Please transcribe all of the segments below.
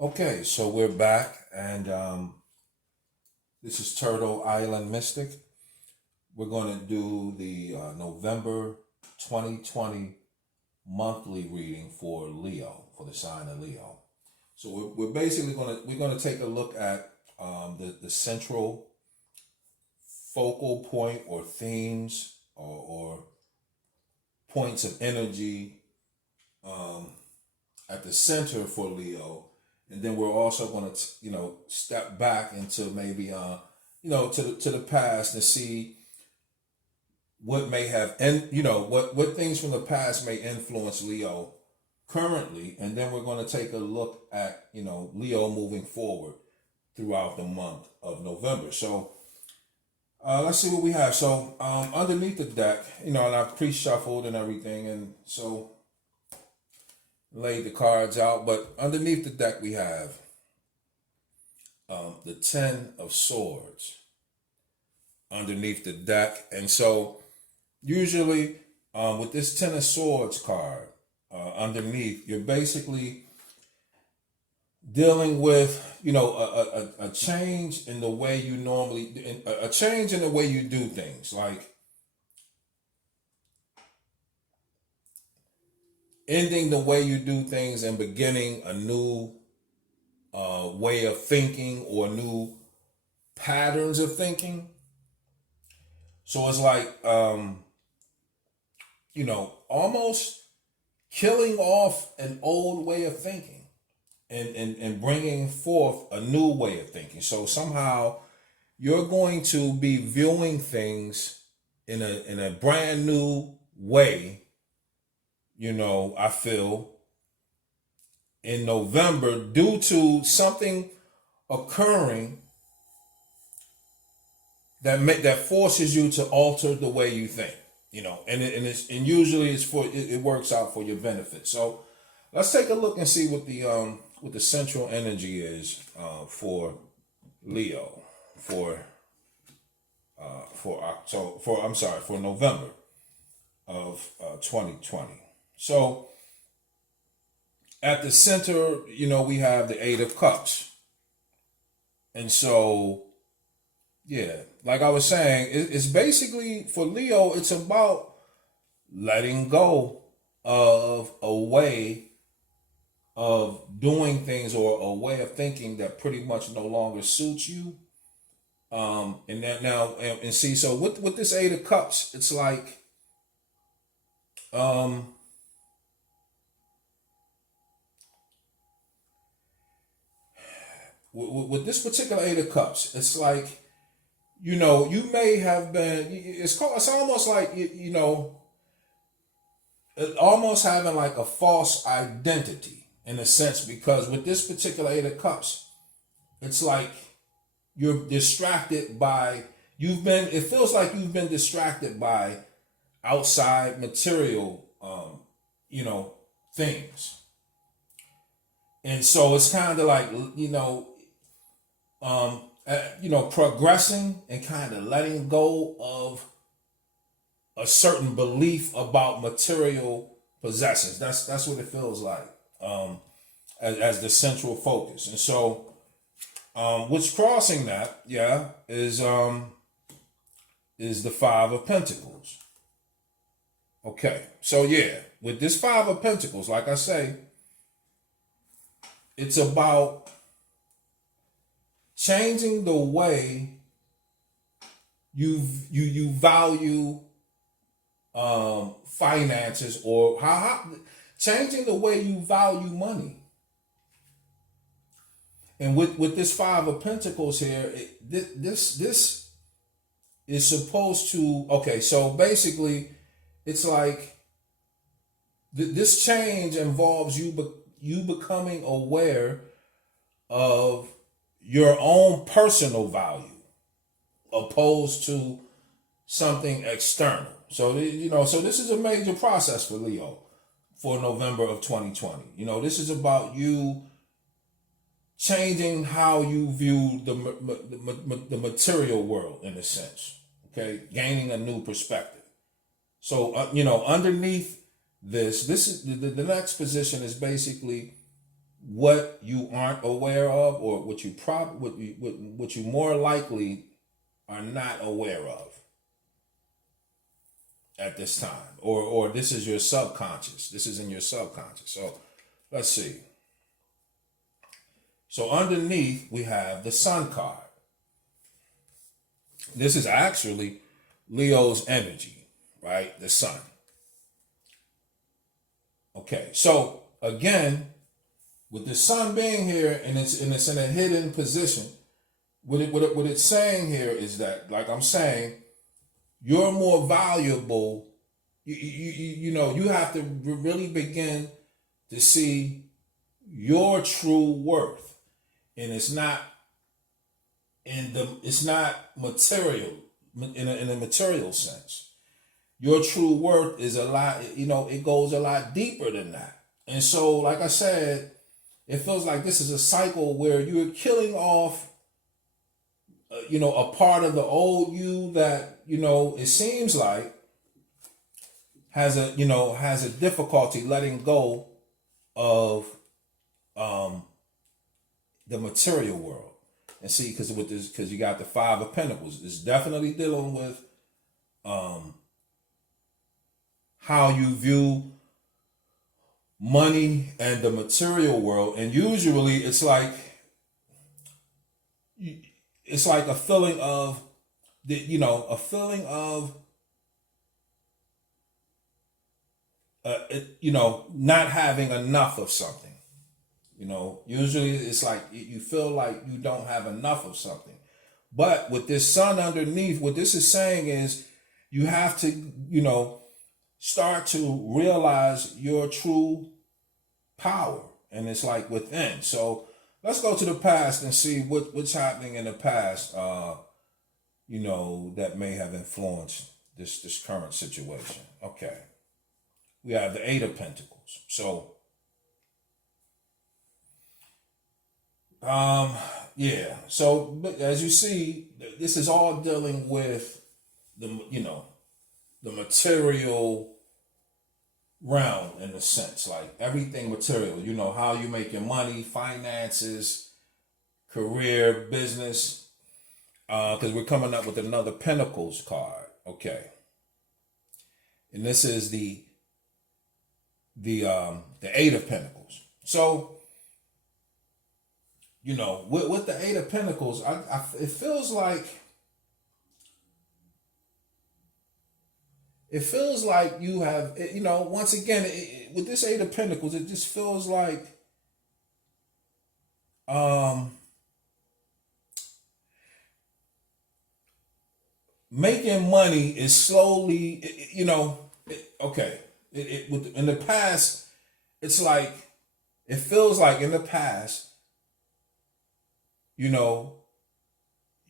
Okay, so we're back, and this is Turtle Island Mystic. We're going to do the November 2020 monthly reading for Leo, for the sign of Leo. So we're basically going to take a look at the central focal point or themes or points of energy um, at the center for Leo, and then we're also going to step back into maybe to the past and see what may have and what things from the past may influence Leo currently, and then we're going to take a look at Leo moving forward throughout the month of November. So let's see what we have. So underneath the deck, and I've pre-shuffled and everything, and so laid the cards out. But underneath the deck, we have the Ten of Swords underneath the deck. And so usually with this Ten of Swords card underneath, you're basically dealing with a change in the way you normally a change in the way you do things, like ending the way you do things and beginning a new way of thinking or new patterns of thinking. So it's like almost killing off an old way of thinking and bringing forth a new way of thinking. So somehow you're going to be viewing things in a brand new way. I feel in November due to something occurring that forces you to alter the way you think. And usually it works out for your benefit. So let's take a look and see what the central energy is for Leo for November of 2020. So at the center, we have the Eight of Cups. And so, yeah, like I was saying, it's basically for Leo, it's about letting go of a way of doing things or a way of thinking that pretty much no longer suits you. And that now, and see, so with this Eight of Cups, it's like, with this particular Eight of Cups, it's like, you may have been. It's almost like almost having like a false identity in a sense, because with this particular Eight of Cups, it's like you're distracted by. It feels like you've been distracted by outside material, things, and so it's kind of like progressing and kind of letting go of a certain belief about material possessions. That's what it feels like as the central focus. And so, what's crossing that, is the Five of Pentacles. Okay, so yeah, with this Five of Pentacles, like I say, it's about changing the way you value finances, or how changing the way you value money. And with this Five of Pentacles here, this is supposed to, okay, so basically it's like this change involves you becoming aware of your own personal value opposed to something external. So so this is a major process for Leo for November of 2020. This is about you changing how you view the material world in a sense. Okay, gaining a new perspective. So underneath this is the next position is basically what you aren't aware of, or what you more likely are not aware of at this time, or this is your subconscious. This is in your subconscious. So let's see. So underneath we have the Sun card. This is actually Leo's energy, right? The Sun. Okay, so again, with the Sun being here and it's in a hidden position, what it's saying here is that, like I'm saying, you're more valuable. You have to really begin to see your true worth, and it's not material in a material sense. Your true worth is a lot. It goes a lot deeper than that. And so, like I said, it feels like this is a cycle where you're killing off a part of the old you that, it seems like has a difficulty letting go of the material world. And see, because you got the Five of Pentacles, it's definitely dealing with how you view money and the material world. And usually it's like a feeling of not having enough of something. Usually it's like you feel like you don't have enough of something. But with this Sun underneath, what this is saying is you have to, start to realize your true power. And it's like within. So let's go to the past and see what's happening in the past, that may have influenced this current situation. Okay. We have the Eight of Pentacles. So, So as you see, this is all dealing with the material realm in a sense, like everything material, how you make your money, finances, career, business, because we're coming up with another Pentacles card. Okay. And this is the Eight of Pentacles. So, with the Eight of Pentacles, it feels like you have, once again, with this Eight of Pentacles, it just feels like making money is slowly, okay. In the past, it's like, it feels like in the past,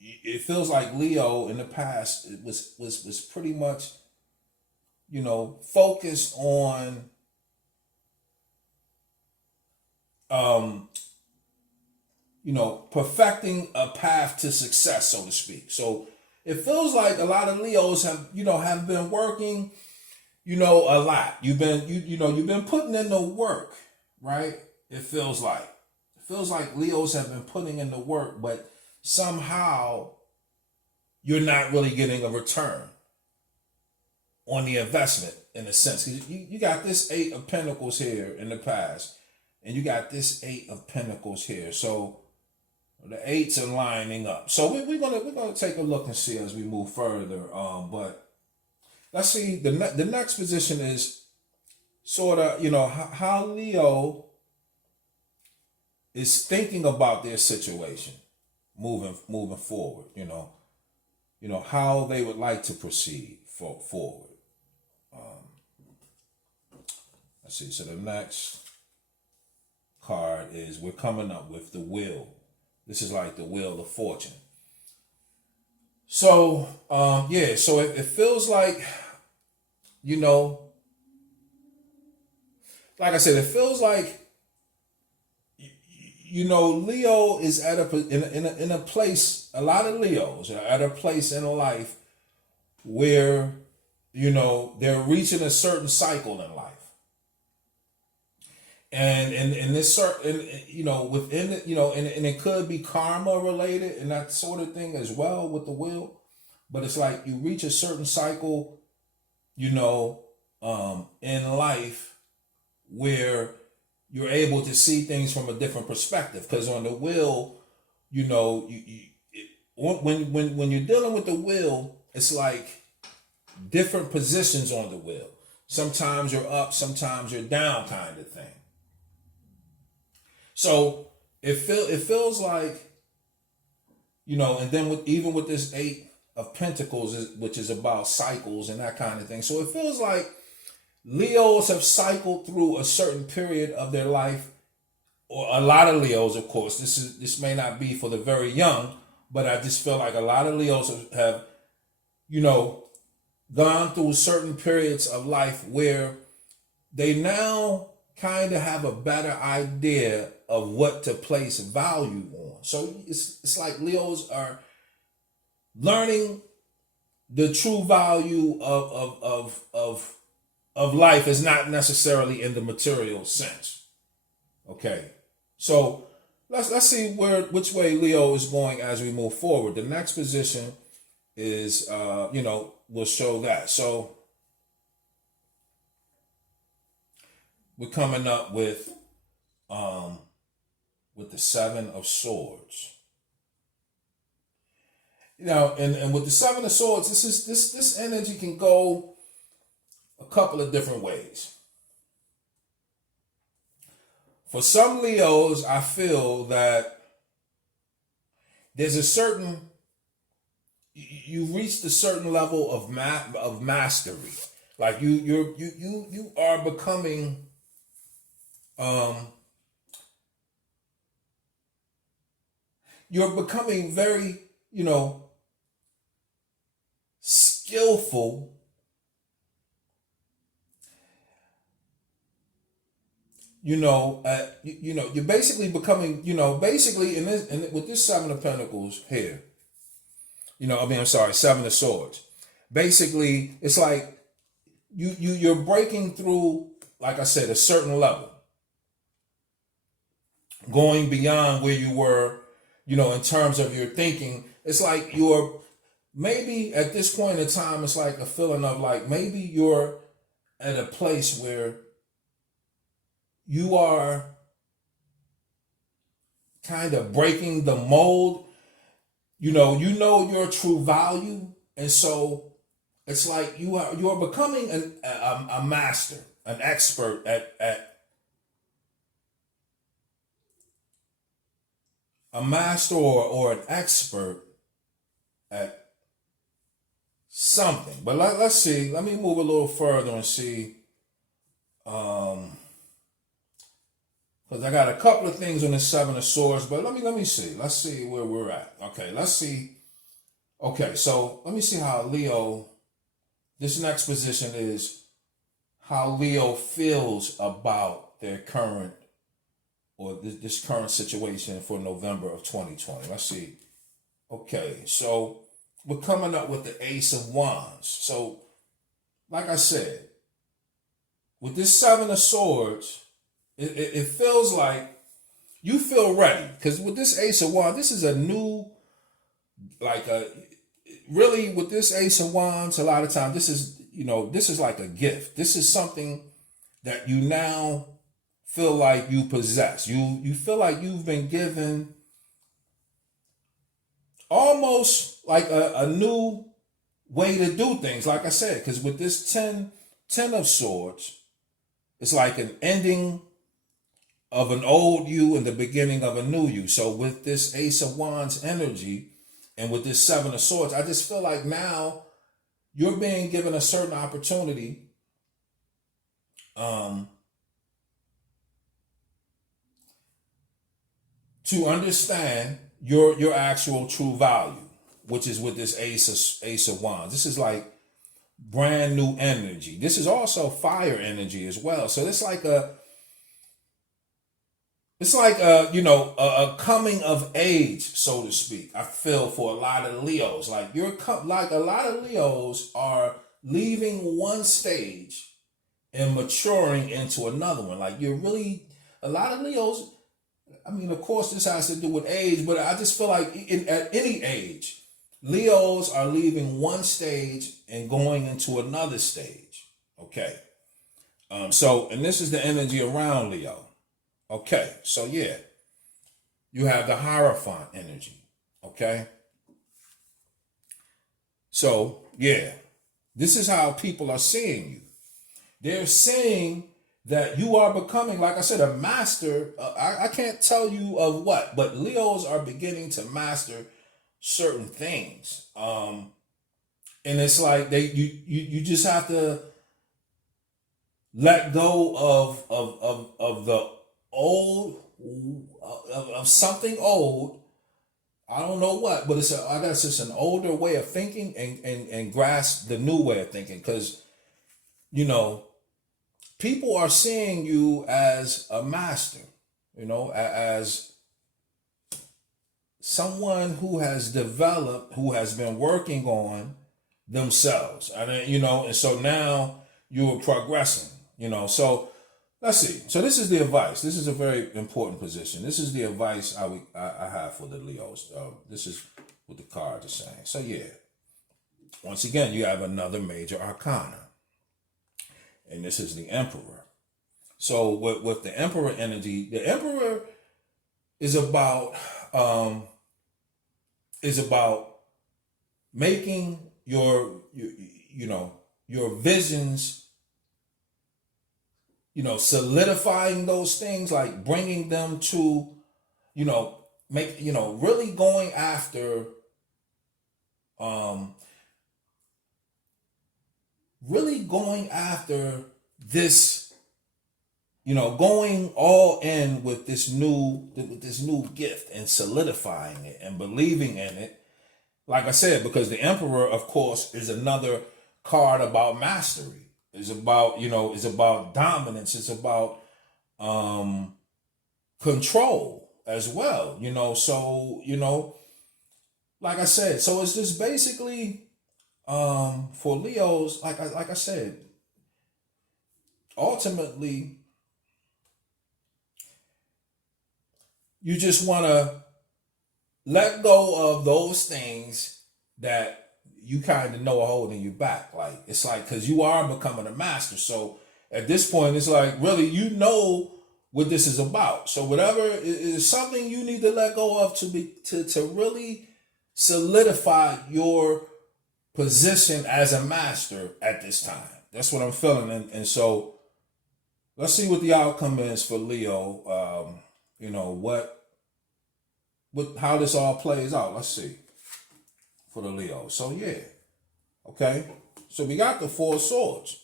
it feels like Leo in the past it was pretty much, focused on perfecting a path to success, so to speak. So it feels like a lot of Leos have been working, a lot. You've been putting in the work, right? It feels like Leos have been putting in the work, but somehow you're not really getting a return on the investment in a sense. You got this Eight of Pentacles here in the past, and you got this Eight of Pentacles here. So the eights are lining up. So we're gonna take a look and see as we move further. But let's see, the next position is sort of how Leo is thinking about their situation moving forward. How they would like to proceed forward. Let's see. So the next card is we're coming up with the Wheel. This is like the Wheel of Fortune. So so it feels like, like I said, it feels like Leo is at in a place. A lot of Leos are at a place in life where they're reaching a certain cycle in life, And this certain, within it, and it could be karma related and that sort of thing as well with the will. But it's like you reach a certain cycle, in life where you're able to see things from a different perspective. Because on the will, when you're dealing with the will, it's like different positions on the wheel. Sometimes you're up, sometimes you're down, kind of thing. So it feels like, and then even with this Eight of Pentacles, which is about cycles and that kind of thing. So it feels like Leos have cycled through a certain period of their life, or a lot of Leos, of course. This may not be for the very young, but I just feel like a lot of Leos have gone through certain periods of life where they now kind of have a better idea of what to place value on. So it's like Leos are learning the true value of life is not necessarily in the material sense. Okay, so let's see which way Leo is going as we move forward. The next position is will show that. So we're coming up with the Seven of Swords. And with the Seven of Swords, this energy can go a couple of different ways. For some Leos, I feel that there's a certain, you've reached a certain level of mastery. Like you are becoming you're becoming very, skillful you're basically becoming, basically with this Seven of Pentacles here, Seven of Swords. Basically, it's like you're breaking through, like I said, a certain level, going beyond where you were, in terms of your thinking. It's like you're maybe at this point in time, it's like a feeling of like maybe you're at a place where you are kind of breaking the mold. You know your true value, and so it's like you are becoming a master, an expert at a master or an expert at something. But let's see. Let me move a little further and see. Because I got a couple of things on the Seven of Swords, but let me see. Let's see where we're at. Okay, let's see. Okay, so let me see how Leo, this next position is how Leo feels about their current, or this current situation for November of 2020. Let's see. Okay, so we're coming up with the Ace of Wands. So, like I said, with this Seven of Swords, it feels like you feel ready. Because with this Ace of Wands, this is a new, really with this Ace of Wands, a lot of times this is like a gift. This is something that you now feel like you possess. You feel like you've been given almost like a new way to do things. Like I said, because with this 10 of Swords, it's like an ending of an old you and the beginning of a new you. So with this Ace of Wands energy and with this Seven of Swords, I just feel like now you're being given a certain opportunity to understand your actual true value, which is with this Ace of Wands. This is like brand new energy. This is also fire energy as well. So it's like a coming of age, so to speak. I feel for a lot of Leos, like a lot of Leos are leaving one stage and maturing into another one. Like you're really a lot of Leos, I mean, of course, this has to do with age, but I just feel like at any age, Leos are leaving one stage and going into another stage. Okay. And this is the energy around Leo. Okay. So yeah, you have the Hierophant energy. Okay. So yeah, this is how people are seeing you. They're saying that you are becoming, like I said, a master. I can't tell you of what, but Leos are beginning to master certain things. And it's like you just have to let go of the old, of something old. I don't know what, but I guess it's an older way of thinking and grasp the new way of thinking, because people are seeing you as a master, as someone who has developed, who has been working on themselves. And so now you're progressing, So let's see. So this is the advice. This is a very important position. This is the advice I have for the Leos. This is what the cards are saying. So yeah, once again, you have another major arcana. And this is the Emperor. So with the Emperor energy, the Emperor is about making your visions, solidifying those things, like bringing them to, really going after, this, going all in with this new gift and solidifying it and believing in it. Like I said, because the Emperor, of course, is another card about mastery. It's about dominance. It's about control as well. So like I said, so it's just basically for Leos, like I said, ultimately, you just want to let go of those things that you kind of know are holding you back. Like, it's like, because you are becoming a master. So at this point, it's like, really, what this is about. So whatever is something you need to let go of to really solidify your position as a master at this time. That's what I'm feeling. And so let's see what the outcome is for Leo. How this all plays out. Let's see for the Leo. So yeah, okay. So we got the Four of Swords,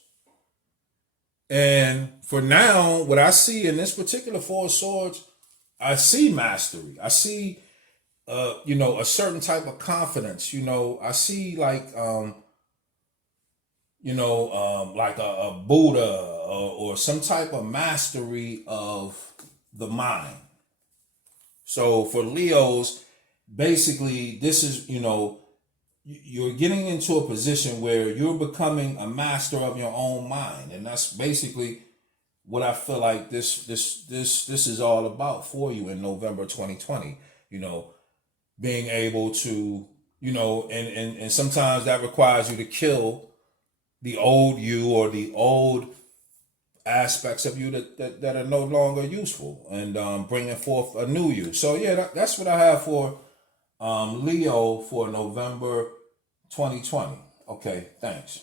and for now, what I see in this particular Four of Swords, I see mastery. I see, a certain type of confidence. I see like, like a Buddha or some type of mastery of the mind. So for Leos, basically, this is, you're getting into a position where you're becoming a master of your own mind. And that's basically what I feel like this is all about for you in November 2020, being able to, and sometimes that requires you to kill the old you or the old aspects of you that are no longer useful, and bringing forth a new you. So yeah, that's what I have for Leo for November 2020. Okay, thanks.